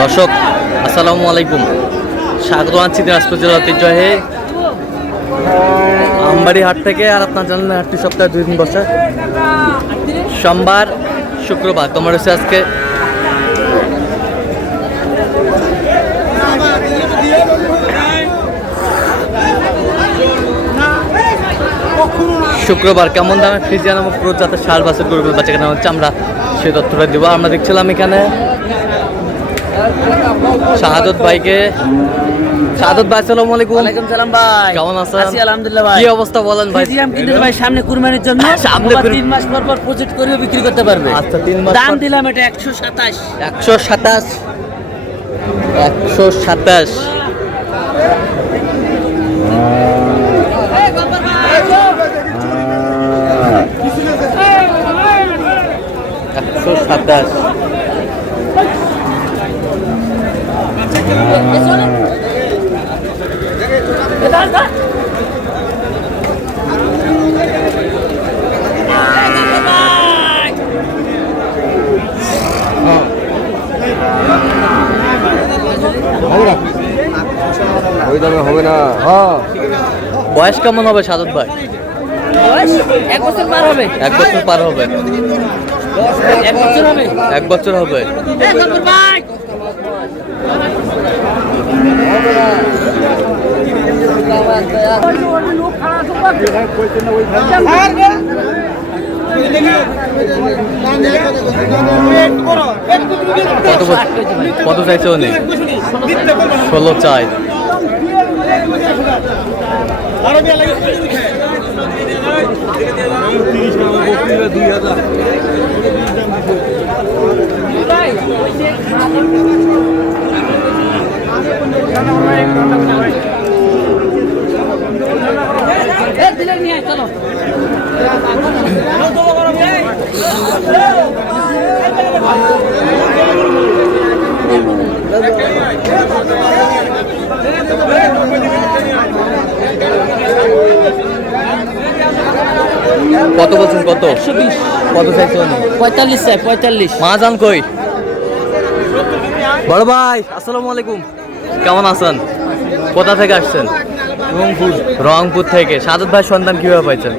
দর্শক আসসালামু আলাইকুম, স্বাগত জানাচ্ছি দিনাজপুর জেলা ঐতিহ্যবাহী আমবাড়ি হাট থেকে। আর আপনার জানেন হাটটি সপ্তাহে 2 দিন বসে, সোমবার শুক্রবার। তোমার হচ্ছে আজকে শুক্রবার। কেমন দামে ফ্রিজিয়ান এবং ক্রোজ জাতের ষাঁড় বাছুর গরুগুলো বাচ্চা কেনা হচ্ছে আমরা সেই তথ্যটা দেবো। আমরা দেখছিলাম এখানে শাহাদত ভাইকে। শাহাদত ভাই আসসালামু আলাইকুম। ওয়ালাইকুম সালাম ভাই, কেমন আছেন? আছি আলহামদুলিল্লাহ ভাই। কি অবস্থা বলেন ভাই? ফ্রিজিয়াম কিন্তু ভাই সামনে কুরবানির জন্য, সামনে 3 মাস পর পর প্রজেক্ট করে বিক্রি করতে পারবে। আচ্ছা 3 মাস দাম দিলাম এটা 127। 127 ওই দামে হবে না। হ্যাঁ, বয়স কেমন হবে শাহাদত ভাই? বয়স 1 বছর পার হবে। 1 বছর পার হবে। 1 বছর হবে। 1 বছর হবে। ভাই কত চাইছে উনি? 16 চাই। চলো কত বলছেন? কত? 120। কত চাইছে উনি? 45 চাই। 45। মাজান কই? বড় ভাই আসসালামু আলাইকুম, কেমন আছেন? কোথা থেকে আসছেন? রংপুর থেকে। শাহাদত ভাই সন্ধান কিভাবে পাইছেন?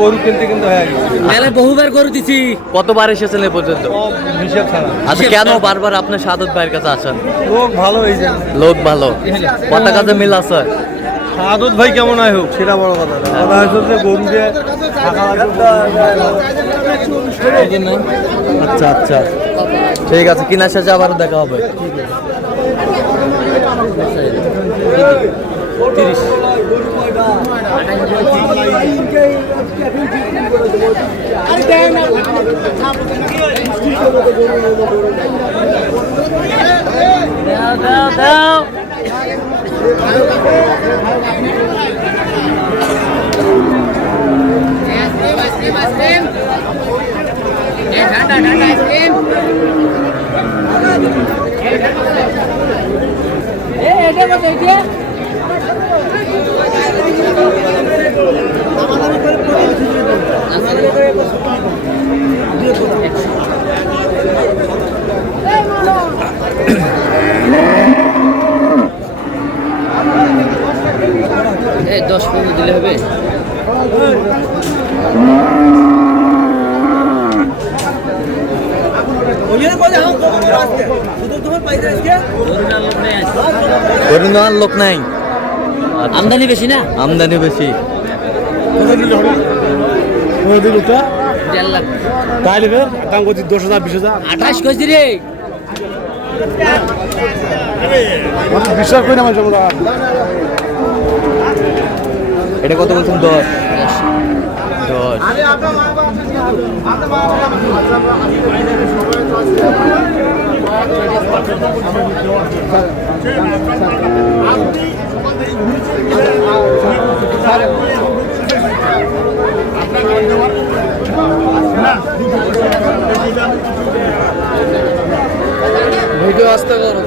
গরু কিনতে কিন্তু হয়ে গেছে। মেলে বহুবার গরু দিছি। কতবার এসেছেন এ পর্যন্ত? হিসাব ছাড়া আচ্ছা কেন বারবার আপনি শাহাদত ভাইয়ের কাছে আসেন? লোক ভালো হয়েছে। লোক ভালো, কথা কাজে মিল আছে। সাদত ভাই কেমন হয় হোক সেটা বড় কথা না। কথা হচ্ছে যে গরু দিয়ে থাকা আচ্ছা আচ্ছা ঠিক আছে, কিনা শেষে আবারও দেখা হবে। 30। দাও এই 10-15 দিলে হবে। লোক নাই, আমদানি বেশি না? আমদানি বেশি। 1.5 লাখ। তাই নেবে দাম করছি 10,000 20,000। 28 কইছি রে। বিশ্বাস করি না মানুষ। এটা কত বলছেন? 10। ভিডিও আসতে করো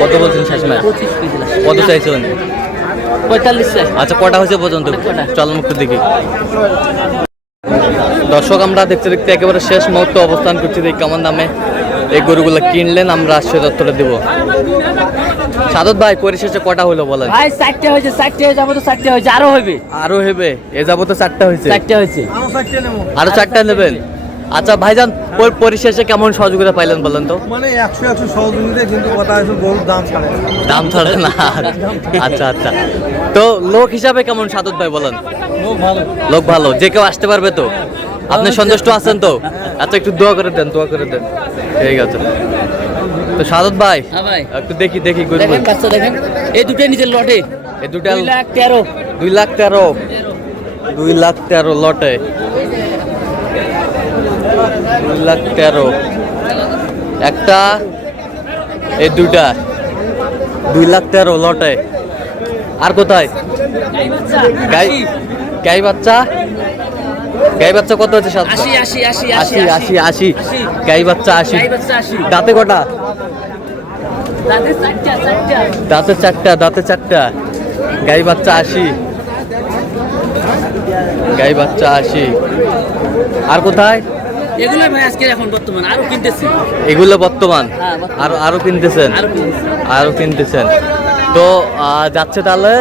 কত বলছেন শাশুড়ি? 25 কত চাইছেন? 45 চাই। আচ্ছা, কটা হয়েছে পর্যন্ত? কটা? চল মুখ দেখি। দর্শক, আমরা দেখতে দেখতে একেবারে শেষ মুহূর্তে অবস্থান করছি। দেখি কেমন দামে এই গরুগুলো কিনলেন, আমরা সে তথ্যটা দেবো। সাদত ভাই, পরিশেষে কটা হলো বলেন? ভাই 4টে হয়েছে, 4টে যাবো তো 4টে হয়েছে, আরো হবে। আরো হেবে? এ যাবো তো 4টা হয়েছে, 4টে হয়েছে। আরো 4টা নেবেন? আচ্ছা ভাইজান, পরিশেষে কেমন সহযোগিতা পাইলেন বলেন তো? মানে 100 সহযোগিতা, কিন্তু কথা হচ্ছে গরুর দাম ছাড়ে না। দাম ছাড়ে না? আচ্ছা আচ্ছা, তো লোক হিসাবে কেমন সাদত ভাই বলেন? লোক ভালো, যে কেউ আসতে পারবে তো? আপনি সন্তুষ্ট আছেন তো? আচ্ছা, একটু দোয়া করে দেন, দোয়া করে দেন। ঠিক আছে। তো সাদত ভাই, হ্যাঁ ভাই, একটু দেখি দেখি গরু। দেখেন বাচ্চা দেখেন, এই দুটো নিজের লটে এই দুটা 2,13,000। 2,13,000, 2,13,000 লটে, 2,13,000 একটা, এই দুটা 2,13,000 লটে। আর কোথায় গাই? গাই বাচ্চা, গাই বাচ্চা কত হচ্ছে? 80 80 80 80 80 80 গাই বাচ্চা 80। গাই বাচ্চা 80। দাঁতে কটা? দাঁতে 4টা 4টা। দাঁতে 4টা, দাঁতে 4টা। গাই বাচ্চা 80, গাই বাচ্চা 80। আর কোথায়? এগুলো ভাই আজকে এখন বর্তমান আরো কিনতেছি। এগুলো বর্তমান? হ্যাঁ, বর্তমান। আরো কিনতেছেন? আরো কিনতেছি। আরো কিনতেছেন। তো যাচ্ছে তাহলে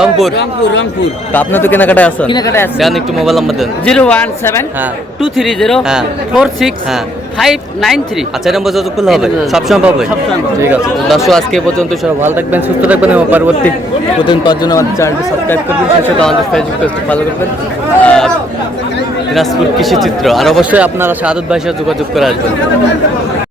রংপুর। রংপুর রংপুর। তো আপনি তো কেনাকাটায় আছেন? কেনাকাটায় আছি। দেন একটু মোবাইল নাম্বার দেন। 017 হ্যাঁ। 230 হ্যাঁ। 46 হ্যাঁ। 593। আচ্ছা, এরকম যোগাযোগ করলে হবে? এই নম্বরে সবসময় পাবে? সবসময় পাবে। ঠিক আছে। তো দর্শক, আজকে এ পর্যন্ত সবাই ভালো থাকবেন, সুস্থ থাকবেন এবং পরবর্তী প্রতিদিন পাওয়ার জন্য আমাদের চ্যানেলটি সাবস্ক্রাইব করবেন, সেই সাথে আমাদের ফেসবুক পেজটি ফলো করবেন। দিনাজপুর কৃষি চিত্র। আর অবশ্যই আপনারা সাদত ভাইয়ের সাথে যোগাযোগ করে আসবেন।